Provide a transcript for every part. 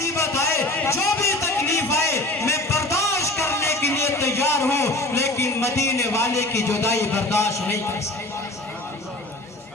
مصیبت آئے، جو بھی تکلیف آئے، میں برداشت کرنے کے لیے تیار ہوں، لیکن مدینے والے کی جدائی برداشت نہیں کر سکتا۔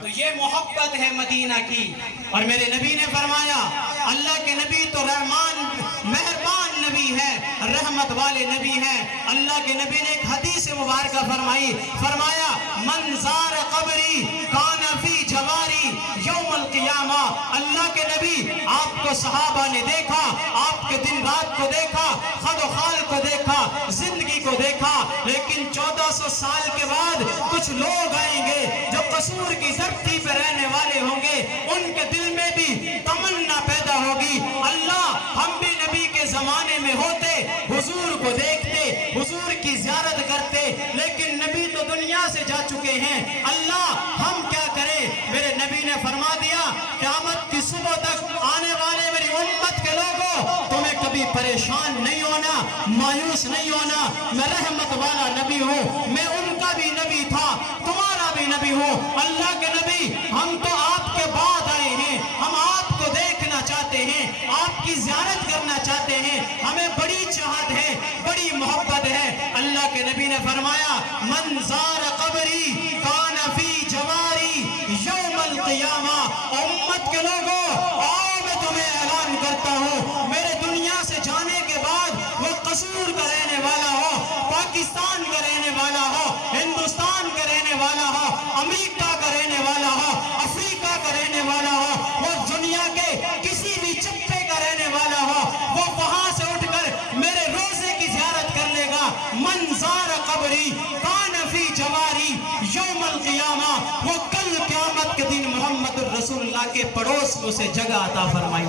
تو یہ محبت ہے مدینہ کی۔ اور میرے نبی نے فرمایا، اللہ کے نبی تو رحمان مہربان نبی ہے، رحمت والے نبی ہیں۔ اللہ کے نبی نے ایک حدیث مبارکہ فرمایا من زار قبری کان فی جواری یوم القیامہ۔ اللہ کے نبی آپ کو صحابہ نے دیکھا، آپ کے دن رات کو دیکھا، خد و خال کو دیکھا، زندگی کو دیکھا، لیکن 1400 سال کے بعد کچھ لوگ آئیں گے جو قصور کی دھرتی پہ رہنے والے ہوں گے، ان کے دل میں بھی تمنا پیدا ہوگی، اللہ ہم بھی نبی کے زمانے میں ہوتے، حضور کو دیکھتے، حضور کی زیارت کرتے، لیکن نبی تو دنیا سے جا چکے ہیں، اللہ ہم کیا کریں؟ میرے نبی نے فرما دیا قیامت کی صبح تک آنے والے میری امت کے لوگوں تمہیں کبھی پریشان نہیں ہونا، مایوس نہیں ہونا، میں رحمت والا نبی ہوں، میں ان کا بھی نبی تھا، تمہارا بھی نبی ہوں۔ اللہ کے نبی ہم تو آپ کے بعد آئے ہیں، ہم آپ کو دیکھنا چاہتے ہیں، آپ کی زیارت کرنا چاہتے ہیں، ہمیں بڑی چاہت ہے، بڑی محبت ہے۔ اللہ کے نبی نے فرمایا من زار قبری کان فی جواری یوم القیامہ۔ امت کے لوگوں آؤ میں تمہیں اعلان کرتا ہوں، میرے دنیا سے جانے کے بعد وہ قصور کا رہنے والا ہو، پاکستان کا رہنے والا ہو، ہندوستان کا رہنے والا ہو، امریکہ کا رہنے والا ہو، افریقہ کا رہنے والا ہو، وہ دنیا کے کسی بھی چپے کا رہنے والا ہو، وہ وہاں سے اٹھ کر میرے روزے کی زیارت کر لے گا۔ من زار قبری کان فی جواری یوم القیامہ، وہ کل قیامت کے دن محمد الرسول اللہ کے پڑوس میں اسے جگہ عطا فرمائی۔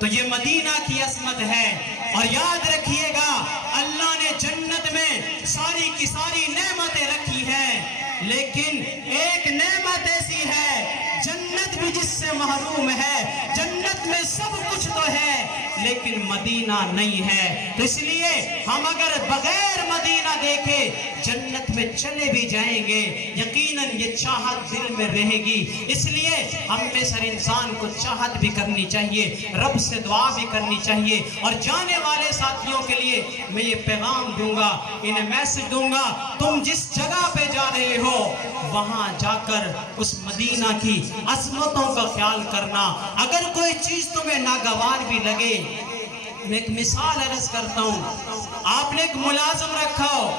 تو یہ مدینہ کی عظمت ہے۔ اور یاد رکھیے گا اللہ نے جنت میں ساری کی ساری نعمتیں رکھی ہیں، لیکن ایک نعمت ایسی ہے جنت بھی جس سے محروم ہے، جنت میں سب کچھ تو ہے لیکن مدینہ نہیں ہے۔ تو اس لیے ہم اگر بغیر مدینہ دیکھے جنت میں چلے بھی جائیں گے، یقیناً یہ چاہت دل میں رہے گی۔ اس لیے ہم میں سر انسان کو چاہت بھی کرنی چاہیے، رب سے دعا بھی کرنی چاہیے۔ اور جانے والے ساتھیوں کے لیے میں یہ پیغام دوں گا، انہیں میسج دوں گا، تم جس جگہ پہ جا رہے ہو وہاں جا کر اس مدینہ کی عظمتوں کا خیال کرنا۔ اگر کوئی چیز تمہیں ناگوار بھی لگے، میں ایک مثال عرض کرتا ہوں، آپ نے ایک ملازم رکھا ہو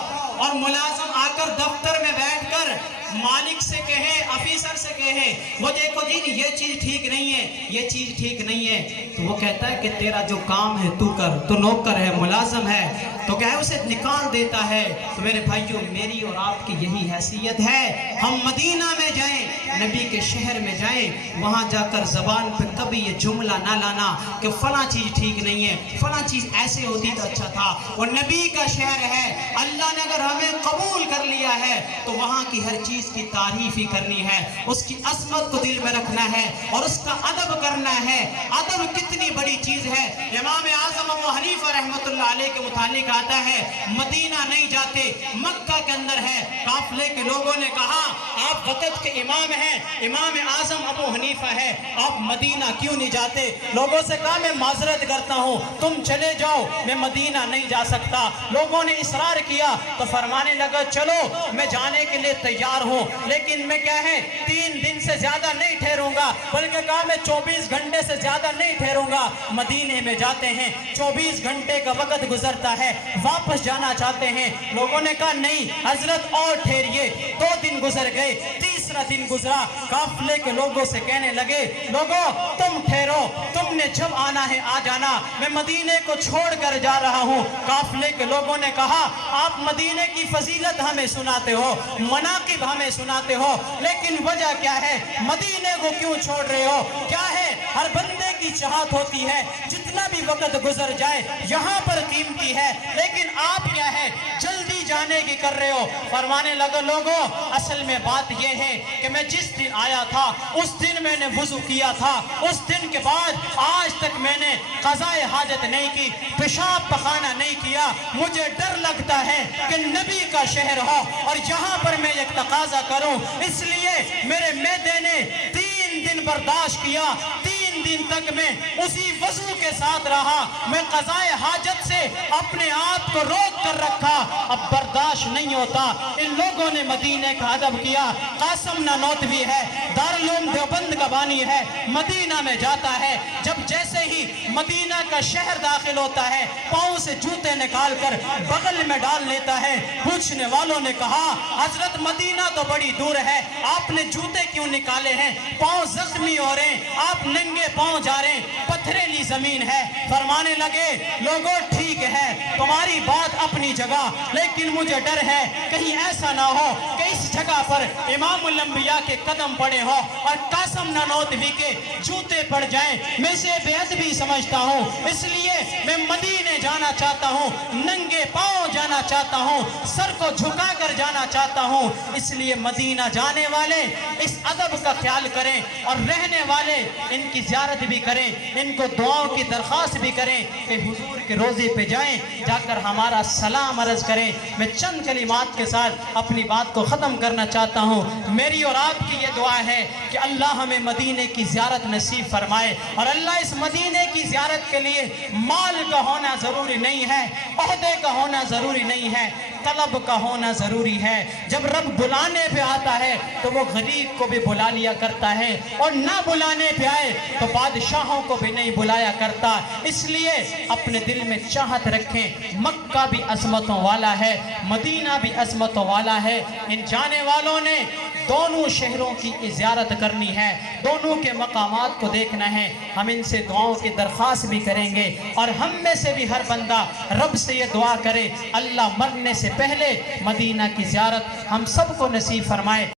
اور ملازم آ کر دفتر میں بیٹھ کر مالک سے کہیں، آفیسر سے کہیں وہ دیکھو جی یہ چیز ٹھیک نہیں ہے، یہ چیز ٹھیک نہیں ہے، تو وہ کہتا ہے کہ تیرا جو کام ہے تو کر، تو نوکر ہے، ملازم ہے، تو کیا ہے اسے نکال دیتا ہے۔ تو میرے بھائیوں میری اور آپ کی یہی حیثیت ہے، ہم مدینہ میں جائیں، نبی کے شہر میں جائیں، وہاں جا کر زبان پہ کبھی یہ جملہ نہ لانا کہ فلاں چیز ٹھیک نہیں ہے، فلاں چیز ایسے ہوتی تو اچھا تھا۔ وہ نبی کا شہر ہے، اللہ نے اگر ہمیں قبول کر لیا ہے تو وہاں کی ہر چیز کی تعریف ہی کرنی ہے، اس کی عظمت کو دل میں رکھنا ہے اور اس کا ادب کرنا ہے۔ ادب کتنی بڑی چیز ہے۔ امام اعظم ابو حنیفہ رحمۃ اللہ علیہ کے متعلق آتا ہے مدینہ نہیں جاتے، مکہ کے اندر ہے۔ قافلے کے لوگوں نے کہا آپ وقت کے امام ہیں، امام اعظم ابو حنیفہ ہے، آپ مدینہ کیوں نہیں جاتے؟ لوگوں سے کہا میں معذرت کرتا ہوں، تم چلے جاؤ، میں مدینہ نہیں جا سکتا۔ لوگوں نے اصرار کیا تو فرمانے لگا چلو میں جانے کے لیے تیار ہوں، لیکن میں کیا ہے 3 دن سے زیادہ نہیں ٹھہروں گا، بلکہ کہا میں 24 گھنٹے سے زیادہ نہیں ٹھہروں گا۔ مدینے میں جاتے ہیں، 24 گھنٹے کا وقت گزرتا ہے، واپس جانا چاہتے ہیں۔ لوگوں نے کہا نہیں حضرت اور ٹھہریے۔ 2 دن گزر گئے، تیسرا دن گزرا، قافلے کے لوگوں سے کہنے لگے لوگوں تم ٹھہرو، تم نے جب آنا ہے آ جانا، میں مدینے کو چھوڑ کر جا رہا ہوں۔ قافلے کے لوگوں نے کہا آپ مدینے کی فضیلت ہمیں سناتے ہو، مناقب ہمیں سناتے ہو، لیکن وجہ کیا ہے؟ مدینے کو کیوں چھوڑ رہے ہو؟ کیا ہے؟ ہر بندے کی چاہت ہوتی ہے جتنا بھی وقت گزر جائے یہاں پر قیمتی ہے، لیکن آپ کیا ہے جلدی جانے کی کر رہے ہو۔ فرمانے لگا لوگوں اصل میں بات یہ ہے کہ میں جس دن آیا تھا اس دن میں نے وضو کیا تھا، اس دن کے بعد آج تک میں نے قضاء حاجت نہیں کی، پیشاب پخانہ نہیں کیا۔ مجھے ڈر لگتا ہے کہ نبی کا شہر ہو اور یہاں پر میں ایک تقاضا کروں، اس لیے میرے معدے نے 3 دن برداشت کیا، 3 دن دن تک میں اسی وضو کے ساتھ رہا، میں قضائے حاجت سے اپنے آپ کو روک کر رکھا، اب برداشت نہیں ہوتا۔ ان لوگوں نے مدینے کا ادب کیا۔ قاسم نانوتوی ہے، دارالعلوم دیوبند کا بانی ہے، مدینہ میں جاتا ہے، جب جیسے ہی مدینہ کا شہر داخل ہوتا ہے پاؤں سے جوتے نکال کر بغل میں ڈال لیتا ہے۔ پوچھنے والوں نے کہا حضرت مدینہ تو بڑی دور ہے، آپ نے جوتے کیوں نکالے ہیں؟ پاؤں زخمی ہو رہے ہیں، آپ ننگے پاؤں جا رہے ہیں، پتھریلی زمین ہے۔ فرمانے لگے لوگوں ٹھیک ہے تمہاری بات اپنی جگہ، لیکن مجھے ڈر ہے کہیں ایسا نہ ہو کہ اس جگہ پر امام الانبیاء کے قدم پڑے ہو اور قاسم نانوتوی کے جوتے پڑ جائیں۔ میں اسے بے ادبی سمجھتا ہوں، اس لیے میں مدینے جانا چاہتا ہوں، ننگے پاؤں جانا چاہتا ہوں، سر کو جھکا کر جانا چاہتا ہوں۔ اس لیے مدینہ جانے والے اس ادب کا خیال کریں اور رہنے والے ان کی زیارت بھی کریں، ان کو دعاؤں کی درخواست بھی کریں کہ حضور کے روضے پہ جائیں، جا کر ہمارا سلام عرض کریں۔ میں چند کلمات کے ساتھ اپنی بات کو ختم کرنا چاہتا ہوں۔ میری اور آپ کی یہ دعا ہے کہ اللہ ہمیں مدینے کی زیارت نصیب فرمائے، اور اللہ اس مدینے کی زیارت کے لیے مال کا ہونا ضروری نہیں ہے، عہدے کا ہونا ضروری نہیں ہے، طلب کا ہونا ضروری ہے۔ جب رب بلانے پہ آتا ہے تو وہ غریب کو بھی بلا لیا کرتا ہے، اور نہ بلانے پہ آئے تو بادشاہوں کو بھی نہیں بلایا کرتا۔ اس لیے اپنے دل میں چاہت رکھیں، مکہ بھی عظمتوں والا ہے، مدینہ بھی عظمتوں والا ہے۔ ان جانے والوں نے دونوں شہروں کی زیارت کرنی ہے، دونوں کے مقامات کو دیکھنا ہے۔ ہم ان سے دعاؤں کی درخواست بھی کریں گے، اور ہم میں سے بھی ہر بندہ رب سے یہ دعا کرے اللہ مرنے سے پہلے مدینہ کی زیارت ہم سب کو نصیب فرمائے۔